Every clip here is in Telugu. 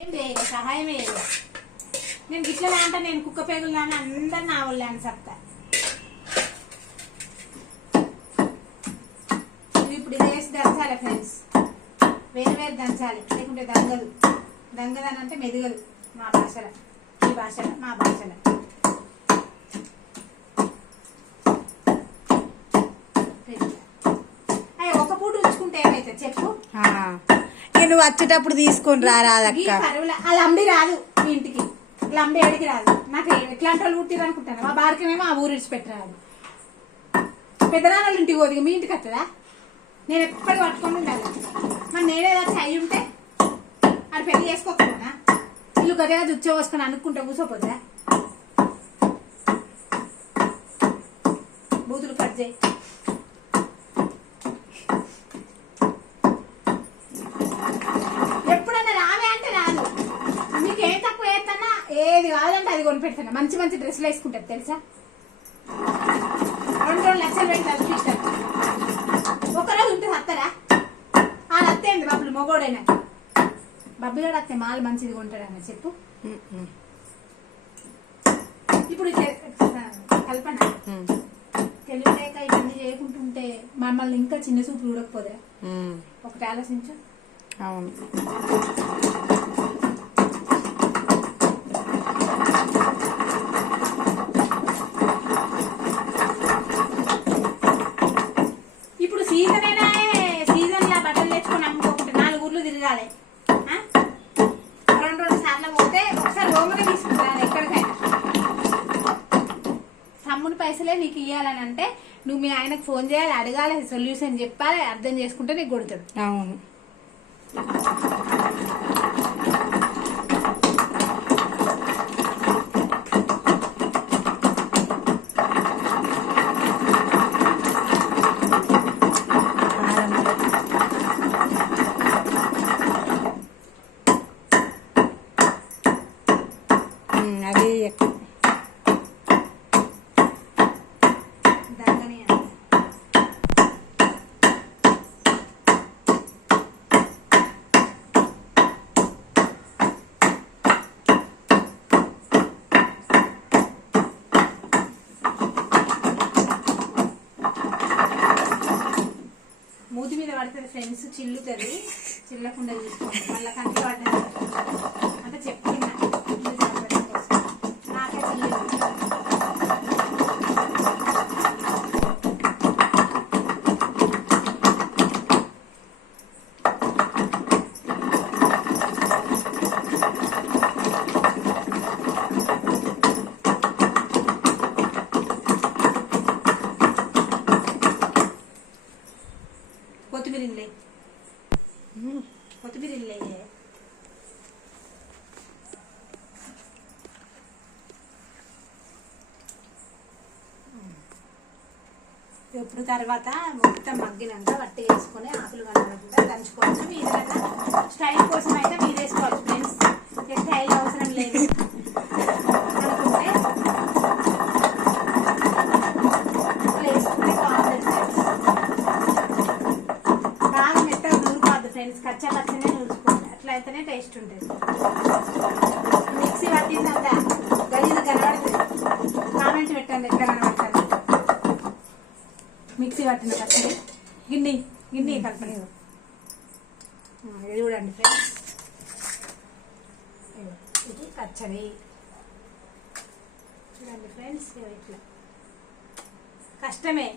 సహాయమే నేను గిట్లా అంటే నేను కుక్క పేగులు దాన్ని అందరు నా వాళ్ళు అని చెప్తా. ఇప్పుడు ఇది వేసి దంచాలి ఫ్రెండ్స్, వేరు వేరు దంచాలి, లేకుంటే దంగదు. దంగదని అంటే మెదగదు మా భాషలో, ఈ భాషలో, మా భాషలో. అయ్యి ఒక పూట ఉంచుకుంటే ఏమైతే చెప్పు. నువ్వు వచ్చేటప్పుడు తీసుకొని రాదక్క. వాళ్ళ అంబి రాదు మీ ఇంటికి, వాళ్ళ అంబి ఎడికి రాదు. నాకు ఎట్లాంటి వాళ్ళు పుట్టిరు అనుకుంటాను. మా బారికనేమో ఆ ఊరు విడిచిపెట్టరాదు. పెద్దనాన్న వాళ్ళ ఇంటికి పోదు, మీ ఇంటికి వస్తుందా? నేను ఎప్పటికి పట్టుకొని ఉండాలి. మరి నేనే వచ్చి అయ్యి ఉంటే అది పెళ్లి చేసుకోకపోనా? ఇల్లు గదిగా దుచ్చో పోసుకొని అనుకుంటా కూర్చోపోతుందా? బూతులు కట్ చేయి. ఎప్పుడన్నా రావే అంటే రాదు. మీకు ఏం తక్కువ వేస్తున్నా, ఏది కావాలంటే అది కొనిపెడతాను. మంచి మంచి డ్రెస్సులు వేసుకుంటారు తెలుసా. 2 లక్షలు పెట్టి చదివిస్తాను. ఒకరోజు ఉంటే వస్తారా? ఆ అత్తేంది బాబులు మొగోడైనా బబ్బులో అత్తే మాలు మంచిది కొంటాడని చెప్పు. ఇప్పుడు కల్పన తెలియలేక ఇవన్నీ చేయకుంటుంటే మమ్మల్ని ఇంకా చిన్న చూపు చూడకపోదా? ఒకటి ఆలోచించు. అవును. ఇప్పుడు సీజన్ అయినా సీజన్ లా బట్టలు తెచ్చుకొని అమ్ముకోకుంటే 4 ఊర్లు తిరగాలి. 2 సార్లు పోతే ఒకసారి హోమనే తీసుకుంటాను. ఎక్కడికైనా తమ్ముని పైసలే నీకు ఇయ్యాలని అంటే నువ్వు మీ ఆయనకు ఫోన్ చేయాలి, అడగాలి, సొల్యూషన్ చెప్పాలి, అర్థం చేసుకుంటే నీకు కొడుతుంది. అవును. అది మూతి మీద పడుతుంది ఫ్రెండ్స్, చిల్లుతుంది. చిల్లకుండా చూసుకోండి. మళ్ళీ కంటి పడ్డది అంటే చెప్తున్నా. నాకే చిల్లు. కొత్తిమీర ఇల్లే, కొత్తిమీర ఇల్లే. ఎప్పుడు తర్వాత మొత్తం మగ్గినాక వట్టి వేసుకొని ఆకులు కనబడకుండా దంచుకోవచ్చు. మీరు స్టైల్ కోసం అయితే మీరు వేసుకోవచ్చు ఫ్రెండ్స్. స్టైల్ అవసరం లేదు అనుకుంటే వేసుకుంటే బాగుంటుంది ఫ్రెండ్స్. బాగా మెత్తగా నూరుకోవద్దు ఫ్రెండ్స్, కచ్చా పచ్చనే నూరుకోండి. అట్లా అయితేనే టేస్ట్ ఉంటుంది. మిక్సీ పట్టిందంతా గలీజు కనబడుతుంది. కామెంట్ పెట్టండి ఎట్లా కనబడుతుంది మిక్సీ పట్టిన పచ్చడి. గిన్నె కలపలేదు. ఇది చూడండి ఫ్రెండ్స్, ఇది పచ్చడి చూడండి ఫ్రెండ్స్. ఇట్లా కష్టమే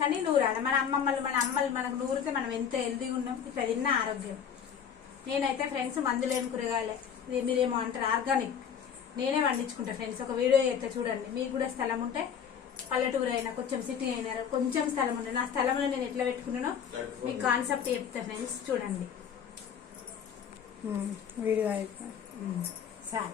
కానీ నూరాలి. మన అమ్మలు మనకు నూరితే మనం ఎంత హెల్దీగా ఉన్నాం. ఇట్లా తిన్న ఆరోగ్యం. నేనైతే ఫ్రెండ్స్ మందు లేని కూరగాయలే, మీరేమో అంటారు ఆర్గానిక్, నేనే పండించుకుంటా ఫ్రెండ్స్. ఒక వీడియో అయితే చూడండి. మీకు కూడా స్థలం ఉంటే, పల్లెటూరు అయినా కొంచెం సిటీ అయినా కొంచెం స్థలం ఉండే, నా స్థలంలో నేను ఎట్లా పెట్టుకున్నానో మీకు కాన్సెప్ట్ చెప్తా ఫ్రెండ్స్. చూడండి వీడియో అయిపోయి. సరే.